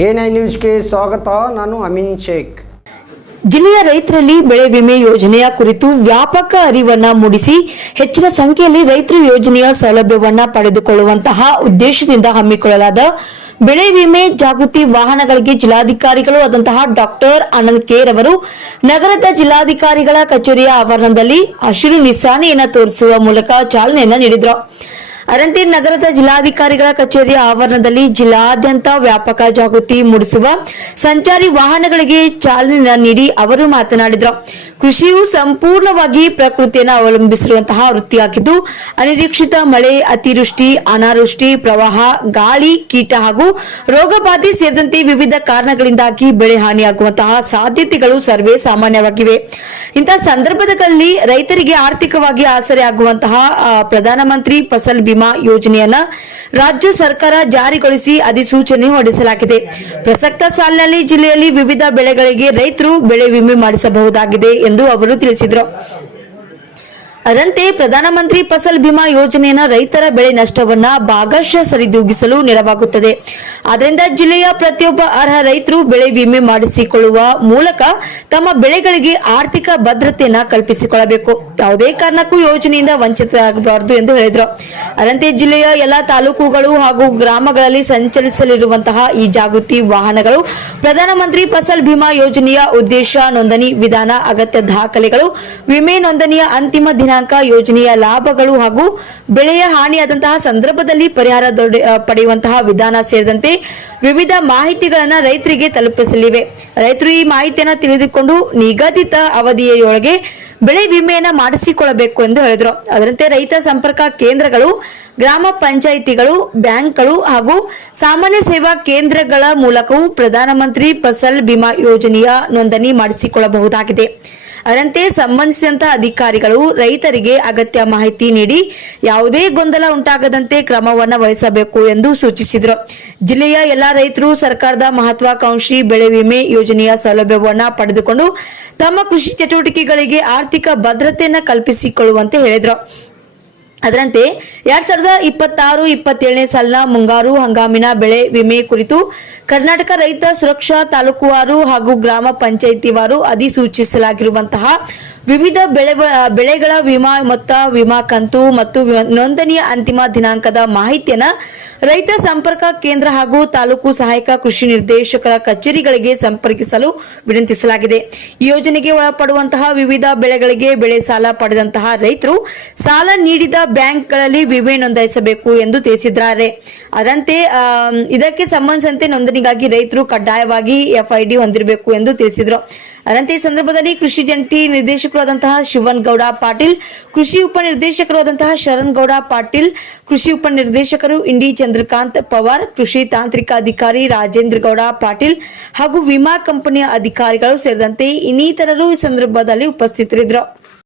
A9 ನ್ಯೂಸ್ಗೆ ಸ್ವಾಗತ. ನಾನು ಅಮೀನ್ ಶೇಖ್. ಜಿಲ್ಲೆಯ ರೈತರಲ್ಲಿ ಬೆಳೆ ವಿಮೆ ಯೋಜನೆಯ ಕುರಿತು ವ್ಯಾಪಕ ಅರಿವನ್ನ ಮೂಡಿಸಿ ಹೆಚ್ಚಿನ ಸಂಖ್ಯೆಯಲ್ಲಿ ರೈತರು ಯೋಜನೆಯ ಸೌಲಭ್ಯವನ್ನ ಪಡೆದುಕೊಳ್ಳುವಂತಹ ಉದ್ದೇಶದಿಂದ ಹಮ್ಮಿಕೊಳ್ಳಲಾದ ಬೆಳೆ ವಿಮೆ ಜಾಗೃತಿ ವಾಹನಗಳಿಗೆ ಜಿಲ್ಲಾಧಿಕಾರಿಗಳು ಆದಂತಹ ಡಾಕ್ಟರ್ ಆನಂದ್ ಕೆ ರವರು ನಗರದ ಜಿಲ್ಲಾಧಿಕಾರಿಗಳ ಕಚೇರಿಯ ಆವರಣದಲ್ಲಿ ಹಸಿರು ನಿಶಾನೆಯನ್ನು ತೋರಿಸುವ ಮೂಲಕ ಚಾಲನೆಯನ್ನ ನೀಡಿದರು. ಅರಂತಿ ನಗರದ ಜಿಲ್ಲಾಧಿಕಾರಿಗಳ ಕಚೇರಿಯ ಆವರಣದಲ್ಲಿ ಜಿಲ್ಲಾದ್ಯಂತ ವ್ಯಾಪಕ ಜಾಗೃತಿ ಮೂಡಿಸುವ ಸಂಚಾರಿ ವಾಹನಗಳಿಗೆ ಚಾಲನೆ ನೀಡಿ ಅವರು ಮಾತನಾಡಿದರು. ಕೃಷಿಯು ಸಂಪೂರ್ಣವಾಗಿ ಪ್ರಕೃತಿಯನ್ನು ಅವಲಂಬಿಸಿರುವಂತಹ ವೃತ್ತಿಯಾಗಿದ್ದು, ಅನಿರೀಕ್ಷಿತ ಮಳೆ, ಅತಿವೃಷ್ಟಿ, ಅನಾವೃಷ್ಟಿ, ಪ್ರವಾಹ, ಗಾಳಿ, ಕೀಟ ಹಾಗೂ ರೋಗಬಾಧೆ ಸೇರಿದಂತೆ ವಿವಿಧ ಕಾರಣಗಳಿಂದಾಗಿ ಬೆಳೆ ಹಾನಿಯಾಗುವಂತಹ ಸಾಧ್ಯತೆಗಳು ಸರ್ವೇ ಸಾಮಾನ್ಯವಾಗಿವೆ. ಇಂತಹ ಸಂದರ್ಭದಲ್ಲಿ ರೈತರಿಗೆ ಆರ್ಥಿಕವಾಗಿ ಆಸರೆ ಆಗುವಂತಹ ಪ್ರಧಾನಮಂತ್ರಿ ಫಸಲ್ ಬಿಮಾ ಯೋಜನೆಯನ್ನ ರಾಜ್ಯ ಸರ್ಕಾರ ಜಾರಿಗೊಳಿಸಿ ಅಧಿಸೂಚನೆ ಹೊರಡಿಸಲಾಗಿದೆ. ಪ್ರಸಕ್ತ ಸಾಲಿನಲ್ಲಿ ಜಿಲ್ಲೆಯಲ್ಲಿ ವಿವಿಧ ಬೆಳೆಗಳಿಗೆ ರೈತರು ಬೆಳೆ ವಿಮೆ ಮಾಡಿಸಬಹುದಾಗಿದೆ ಎಂದು ಅವರು ತಿಳಿಸಿದರು. ಅದರಂತೆ ಪ್ರಧಾನಮಂತ್ರಿ ಫಸಲ್ ಬಿಮಾ ಯೋಜನೆಯನ್ನು ರೈತರ ಬೆಳೆ ನಷ್ಟವನ್ನ ಭಾಗಶಃ ಸರಿದೂಗಿಸಲು ನೆರವಾಗುತ್ತದೆ. ಆದ್ದರಿಂದ ಜಿಲ್ಲೆಯ ಪ್ರತಿಯೊಬ್ಬ ಅರ್ಹ ರೈತರು ಬೆಳೆ ವಿಮೆ ಮಾಡಿಸಿಕೊಳ್ಳುವ ಮೂಲಕ ತಮ್ಮ ಬೆಳೆಗಳಿಗೆ ಆರ್ಥಿಕ ಭದ್ರತೆಯನ್ನ ಕಲ್ಪಿಸಿಕೊಳ್ಳಬೇಕು. ಯಾವುದೇ ಕಾರಣಕ್ಕೂ ಯೋಜನೆಯಿಂದ ವಂಚಿತರಾಗಬಾರದು ಎಂದು ಹೇಳಿದರು. ಅದರಂತೆ ಜಿಲ್ಲೆಯ ಎಲ್ಲಾ ತಾಲೂಕುಗಳು ಹಾಗೂ ಗ್ರಾಮಗಳಲ್ಲಿ ಸಂಚರಿಸಲಿರುವಂತಹ ಈ ಜಾಗೃತಿ ವಾಹನಗಳು ಪ್ರಧಾನಮಂತ್ರಿ ಫಸಲ್ ಬಿಮಾ ಯೋಜನೆಯ ಉದ್ದೇಶ, ನೋಂದಣಿ ವಿಧಾನ, ಅಗತ್ಯ ದಾಖಲೆಗಳು, ವಿಮೆ ನೋಂದಣಿಯ ಅಂತಿಮ ದಿನಾಂಕ, ಯೋಜನೆಯ ಲಾಭಗಳು ಹಾಗೂ ಬೆಳೆಯ ಹಾನಿಯಾದಂತಹ ಸಂದರ್ಭದಲ್ಲಿ ಪರಿಹಾರ ಪಡೆಯುವಂತಹ ವಿಧಾನ ಸೇರಿದಂತೆ ವಿವಿಧ ಮಾಹಿತಿಗಳನ್ನು ರೈತರಿಗೆ ತಲುಪಿಸಲಿವೆ. ರೈತರು ಈ ಮಾಹಿತಿಯನ್ನು ತಿಳಿದುಕೊಂಡು ನಿಗದಿತ ಅವಧಿಯೊಳಗೆ ಬೆಳೆ ವಿಮೆಯನ್ನ ಮಾಡಿಸಿಕೊಳ್ಳಬೇಕು ಎಂದು ಹೇಳಿದರು. ಅದರಂತೆ ರೈತ ಸಂಪರ್ಕ ಕೇಂದ್ರಗಳು, ಗ್ರಾಮ ಪಂಚಾಯಿತಿಗಳು, ಬ್ಯಾಂಕ್ಗಳು ಹಾಗೂ ಸಾಮಾನ್ಯ ಸೇವಾ ಕೇಂದ್ರಗಳ ಮೂಲಕವೂ ಪ್ರಧಾನಮಂತ್ರಿ ಫಸಲ್ ಬಿಮಾ ಯೋಜನೆಯ ನೋಂದಣಿ ಮಾಡಿಸಿಕೊಳ್ಳಬಹುದಾಗಿದೆ. ಅದರಂತೆ ಸಂಬಂಧಿಸಿದಂತಹ ಅಧಿಕಾರಿಗಳು ರೈತರಿಗೆ ಅಗತ್ಯ ಮಾಹಿತಿ ನೀಡಿ ಯಾವುದೇ ಗೊಂದಲ ಉಂಟಾಗದಂತೆ ಕ್ರಮವನ್ನು ವಹಿಸಬೇಕು ಎಂದು ಸೂಚಿಸಿದರು. ಜಿಲ್ಲೆಯ ಎಲ್ಲಾ ರೈತರು ಸರ್ಕಾರದ ಮಹತ್ವಾಕಾಂಕ್ಷಿ ಬೆಳೆ ವಿಮೆ ಯೋಜನೆಯ ಸೌಲಭ್ಯವನ್ನು ಪಡೆದುಕೊಂಡು ತಮ್ಮ ಕೃಷಿ ಚಟುವಟಿಕೆಗಳಿಗೆ ಆರ್ಥಿಕ ಭದ್ರತೆಯನ್ನು ಕಲ್ಪಿಸಿಕೊಳ್ಳುವಂತೆ ಹೇಳಿದರು. ಅದರಂತೆ 2026-27ನೇ ಸಾಲಿನ ಮುಂಗಾರು ಹಂಗಾಮಿನ ಬೆಳೆ ವಿಮೆ ಕುರಿತು ಕರ್ನಾಟಕ ರೈತ ಸುರಕ್ಷಾ ತಾಲೂಕುವಾರು ಹಾಗೂ ಗ್ರಾಮ ಪಂಚಾಯಿತಿವಾರು ಅಧಿಸೂಚಿಸಲಾಗಿರುವಂತಹ ವಿವಿಧ ಬೆಳೆಗಳ ವಿಮಾ ಮೊತ್ತ, ವಿಮಾ ಕಂತು ಮತ್ತು ನೋಂದಣಿಯ ಅಂತಿಮ ದಿನಾಂಕದ ಮಾಹಿತಿಯನ್ನು ರೈತ ಸಂಪರ್ಕ ಕೇಂದ್ರ ಹಾಗೂ ತಾಲೂಕು ಸಹಾಯಕ ಕೃಷಿ ನಿರ್ದೇಶಕರ ಕಚೇರಿಗಳಿಗೆ ಸಂಪರ್ಕಿಸಲು ವಿನಂತಿಸಲಾಗಿದೆ. ಈ ಯೋಜನೆಗೆ ಒಳಪಡುವಂತಹ ವಿವಿಧ ಬೆಳೆಗಳಿಗೆ ಬೆಳೆ ಸಾಲ ಪಡೆದಂತಹ ರೈತರು ಸಾಲ ನೀಡಿದ ಬ್ಯಾಂಕ್ಗಳಲ್ಲಿ ವಿಮೆ ನೋಂದಾಯಿಸಬೇಕು ಎಂದು ತಿಳಿಸಿದ್ದಾರೆ. ಅದರಂತೆ ಇದಕ್ಕೆ ಸಂಬಂಧಿಸಿದಂತೆ ನೋಂದಣಿಗಾಗಿ ರೈತರು ಕಡ್ಡಾಯವಾಗಿ FID ಹೊಂದಿರಬೇಕು ಎಂದು ತಿಳಿಸಿದರು. ಅದರಂತೆ ಈ ಸಂದರ್ಭದಲ್ಲಿ ಕೃಷಿ ಜಂಟಿ ನಿರ್ದೇಶಕರಾದಂತಹ ಶಿವನ್ ಗೌಡ ಪಾಟೀಲ್, ಕೃಷಿ ಉಪನಿರ್ದೇಶಕರಾದಂತಹ ಶರಣ್ ಗೌಡ ಪಾಟೀಲ್, ಕೃಷಿ ಉಪನಿರ್ದೇಶಕರು ಇಂಡಿ ಚಂದ್ರಕಾಂತ್ ಪವಾರ್, ಕೃಷಿ ತಾಂತ್ರಿಕ ಅಧಿಕಾರಿ ರಾಜೇಂದ್ರ ಗೌಡ ಪಾಟೀಲ್ ಹಾಗೂ ವಿಮಾ ಕಂಪನಿಯ ಅಧಿಕಾರಿಗಳು ಸೇರಿದಂತೆ ಇನ್ನಿತರರು ಈ ಸಂದರ್ಭದಲ್ಲಿ ಉಪಸ್ಥಿತರಿದ್ದರು.